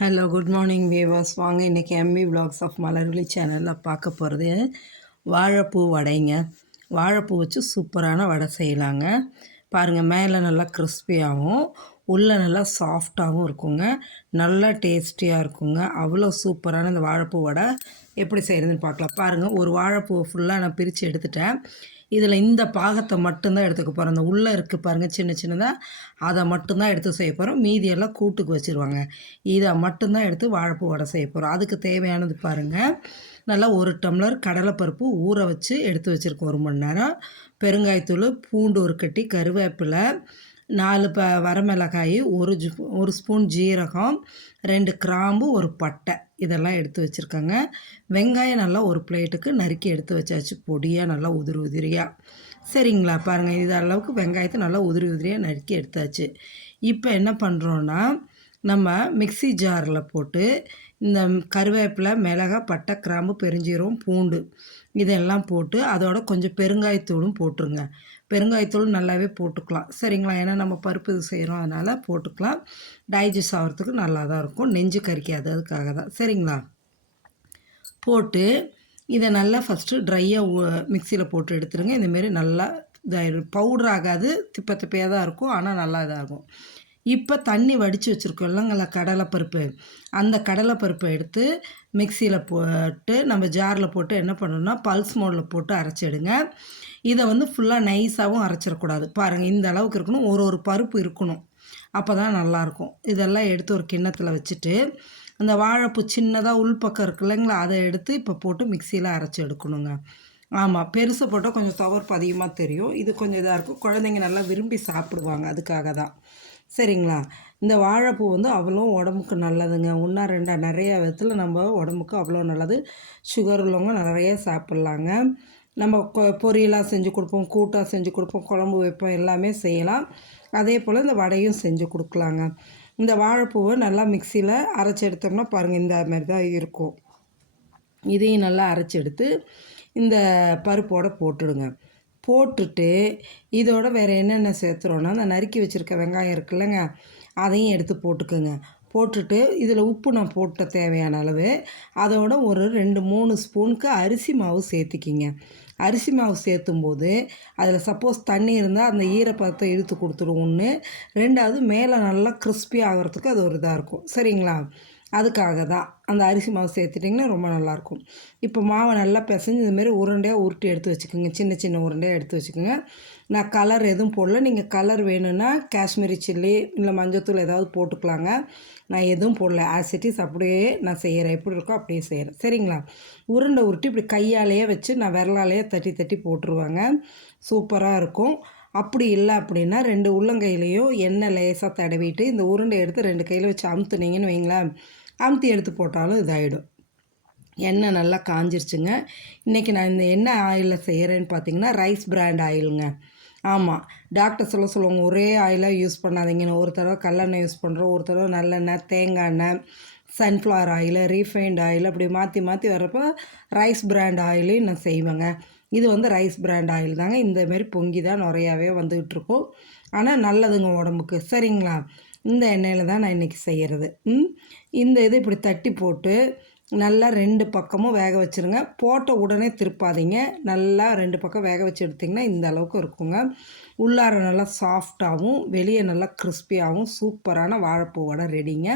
Hello good morning viewers. வாங்க இன்றைக்கி MV vlogs of Malarvizhi சேனலில் பார்க்க போகிறது வாழைப்பூ வடைங்க. வாழைப்பூ வச்சு சூப்பரான வடை செய்யலாங்க. பாருங்கள், மேலே நல்லா கிறிஸ்பியாகவும் உள்ளே நல்லா சாஃப்டாகவும் இருக்குங்க. நல்லா டேஸ்டியாக இருக்குங்க. அவ்வளோ சூப்பரான இந்த வாழைப்பூ வடை எப்படி செய்கிறதுன்னு பார்க்கலாம். பாருங்கள், ஒரு வாழைப்பூ ஃபுல்லாக நான் பிரித்து எடுத்துட்டேன். இதில் இந்த பாகத்தை மட்டும்தான் எடுத்துக்க போகிறோம். அந்த உள்ளே இருக்குது பாருங்கள், சின்ன சின்னதாக, அதை மட்டும்தான் எடுத்து செய்ய போகிறோம். மீதியெல்லாம் கூட்டுக்கு வச்சுருவாங்க. இதை மட்டும்தான் எடுத்து வாழைப்பூ வடை செய்ய போகிறோம். அதுக்கு தேவையானது பாருங்கள், நல்லா 1 டம்ளர் கடலைப்பருப்பு ஊற வச்சு எடுத்து வச்சுருக்கோம் 1 மணி நேரம். பெருங்காயத்தூள், பூண்டு 1 கட்டி, கருவேப்பிலை, 4 வரமிளகாய், 1 ஸ்பூன் ஜீரகம், 2 கிராம்பு, 1 பட்டை, இதெல்லாம் எடுத்து வச்சுருக்கேங்க. வெங்காயம் நல்லா 1 பிளேட்டுக்கு நறுக்கி எடுத்து வச்சாச்சு, பொடியாக நல்லா உதிரி உதிரியாக. சரிங்களா, பாருங்கள், இது அளவுக்கு வெங்காயத்தை நல்லா உதிரி உதிரியாக நறுக்கி எடுத்தாச்சு. இப்போ என்ன பண்ணுறோன்னா, நம்ம மிக்ஸி ஜாரில் போட்டு இந்த கருவேப்பிலை, மிளகாய், பட்டை, கிராம்பு, பெருஞ்சீரகம், பூண்டு இதெல்லாம் போட்டு அதோட கொஞ்சம் பெருங்காயத்தூளும் போட்டுருங்க. பெருங்காயத்தூள் நல்லாவே போட்டுக்கலாம், சரிங்களா. ஏன்னா நம்ம பருப்பு இது செய்கிறோம், அதனால் போட்டுக்கலாம். டைஜஸ்ட் ஆகிறதுக்கு நல்லா தான் இருக்கும், நெஞ்சு கறிக்காது, அதுக்காக தான். சரிங்களா, போட்டு இதை நல்லா ஃபஸ்ட்டு ட்ரையாக மிக்சியில் போட்டு எடுத்துருங்க. இந்தமாரி நல்லா இதாகிடும். பவுடர் ஆகாது, திப்ப திப்பையாக தான் இருக்கும், ஆனால் நல்லா இதாகும். இப்போ தண்ணி வடித்து வச்சுருக்கோம் இல்லைங்களா கடலைப்பருப்பு, அந்த கடலைப்பருப்பை எடுத்து மிக்சியில் போட்டு நம்ம ஜாரில் போட்டு என்ன பண்ணணும்னா பல்ஸ் மோடில் போட்டு அரைச்சிடுங்க. இதை வந்து ஃபுல்லாக நைஸாகவும் அரைச்சிடக்கூடாது. பாருங்கள், இந்த அளவுக்கு இருக்கணும். ஒரு பருப்பு இருக்கணும், அப்போ தான் நல்லாயிருக்கும். இதெல்லாம் எடுத்து ஒரு கிண்ணத்தில் வச்சுட்டு அந்த வாழைப்பூ சின்னதாக உள்பக்கம் இருக்கு இல்லைங்களா, அதை எடுத்து இப்போ போட்டு மிக்சியில் அரைச்சி எடுக்கணுங்க. ஆமாம், பெருசை போட்டால் கொஞ்சம் துவர்ப்பு அதிகமாக தெரியும். இது கொஞ்சம் இதாக இருக்கும், குழந்தைங்க நல்லா விரும்பி சாப்பிடுவாங்க, அதுக்காக தான். சரிங்களா, இந்த வாழைப்பூ வந்து அவ்வளோ உடம்புக்கு நல்லதுங்க. 1 2 நிறைய விதத்தில் நம்ம உடம்புக்கு அவ்வளோ நல்லது. சுகர் உள்ளவங்க நிறைய சாப்பிட்லாங்க. நம்ம பொரியலாக செஞ்சு கொடுப்போம், கூட்டாக செஞ்சு கொடுப்போம், குழம்பு வைப்போம், எல்லாமே செய்யலாம். அதே போல் இந்த வடையும் செஞ்சு கொடுக்கலாங்க. இந்த வாழைப்பூவை நல்லா மிக்சியில் அரைச்சி எடுத்தோம்னா பாருங்கள், இந்த மாதிரி தான் இருக்கும். இதையும் நல்லா அரைச்சி எடுத்து இந்த பருப்போடு போட்டுடுங்க. போட்டுட்டு இதோட வேறு என்னென்ன சேர்த்துறோன்னா, அந்த நறுக்கி வச்சுருக்க வெங்காயம் இருக்குல்லங்க, அதையும் எடுத்து போட்டுக்கோங்க. போட்டுட்டு இதில் உப்பு நான் போட்ட தேவையான அளவு, அதோட ஒரு 2 3 ஸ்பூனுக்கு அரிசி மாவு சேர்த்துக்கிங்க. அரிசி மாவு சேர்த்தும்போது அதில் சப்போஸ் தண்ணி இருந்தால் அந்த ஈரப்பதத்தை இழுத்து கொடுத்துடும் 1. 2வது மேலே நல்லா கிறிஸ்பி ஆகிறதுக்கு அது ஒரு இதாக இருக்கும், சரிங்களா. அதுக்காக தான் அந்த அரிசி மாவு சேர்த்துட்டிங்கன்னா ரொம்ப நல்லாயிருக்கும். இப்போ மாவை நல்லா பிசைஞ்சு இதுமாரி உருண்டையாக உருட்டி எடுத்து வச்சுக்கோங்க, சின்ன சின்ன உருண்டையாக எடுத்து வச்சுக்கோங்க. நான் கலர் எதுவும் போடல, நீங்கள் கலர் வேணும்னா காஷ்மீரி சில்லி இல்லை மஞ்சத்தூள் ஏதாவது போட்டுக்கலாங்க. நான் எதுவும் போடல, ஆசிட்டிஸ் அப்படியே நான் செய்கிறேன், எப்படி இருக்கோ அப்படியே செய்கிறேன், சரிங்களா. உருண்டை உருட்டி இப்படி கையாலேயே வச்சு நான் விரலாலேயே தட்டி தட்டி போட்டுருவாங்க, சூப்பராக இருக்கும். அப்படி இல்லை அப்படின்னா 2 உள்ளங்கையிலையும் எண்ணெய் லேசாக தடவிட்டு இந்த உருண்டை எடுத்து 2 கையில் வச்சு அமுத்துனீங்கன்னு வைங்களேன், அமுத்தி எடுத்து போட்டாலும் இதாகிடும். எண்ணெய் நல்லா காஞ்சிருச்சுங்க. இன்றைக்கி நான் இந்த எண்ணெய் ஆயிலில் செய்கிறேன்னு பார்த்தீங்கன்னா ரைஸ் பிராண்ட் ஆயிலுங்க. ஆமாம், டாக்டர் சொல்லுவாங்க ஒரே ஆயிலாக யூஸ் பண்ணாதீங்கன்னு. ஒரு தடவை கல்லெண்ணெய் யூஸ் பண்ணுறோம், ஒரு தடவை நல்லெண்ணெய், தேங்காய் எண்ணெய், சன்ஃப்ளவர் ஆயில், ரீஃபைண்ட் ஆயில், அப்படி மாற்றி மாற்றி வர்றப்போ ரைஸ் பிராண்ட் ஆயிலையும் நான் செய்வேங்க. இது வந்து ரைஸ் பிராண்ட் ஆயில் தாங்க. இந்தமாரி பொங்கி தான் நிறையாவே வந்துகிட்ருக்கும், ஆனால் நல்லதுங்க உடம்புக்கு, சரிங்களா. இந்த எண்ணெயில் தான் நான் இன்றைக்கி செய்கிறது. இந்த இது இப்படி தட்டி போட்டு நல்லா 2 பக்கமும் வேக வச்சுருங்க. போட்ட உடனே திருப்பாதீங்க, நல்லா 2 பக்கம் வேக வச்சு எடுத்திங்கன்னா இந்த அளவுக்கு இருக்குங்க. உள்ளார நல்லா சாஃப்டாகவும் வெளியே நல்லா கிறிஸ்பியாகவும் சூப்பரான வாழைப்பூ வடை ரெடிங்க.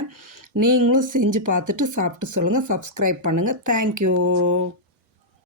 நீங்களும் செஞ்சு பார்த்துட்டு சாப்பிட்டு சொல்லுங்கள். சப்ஸ்கிரைப் பண்ணுங்கள். தேங்க்யூ.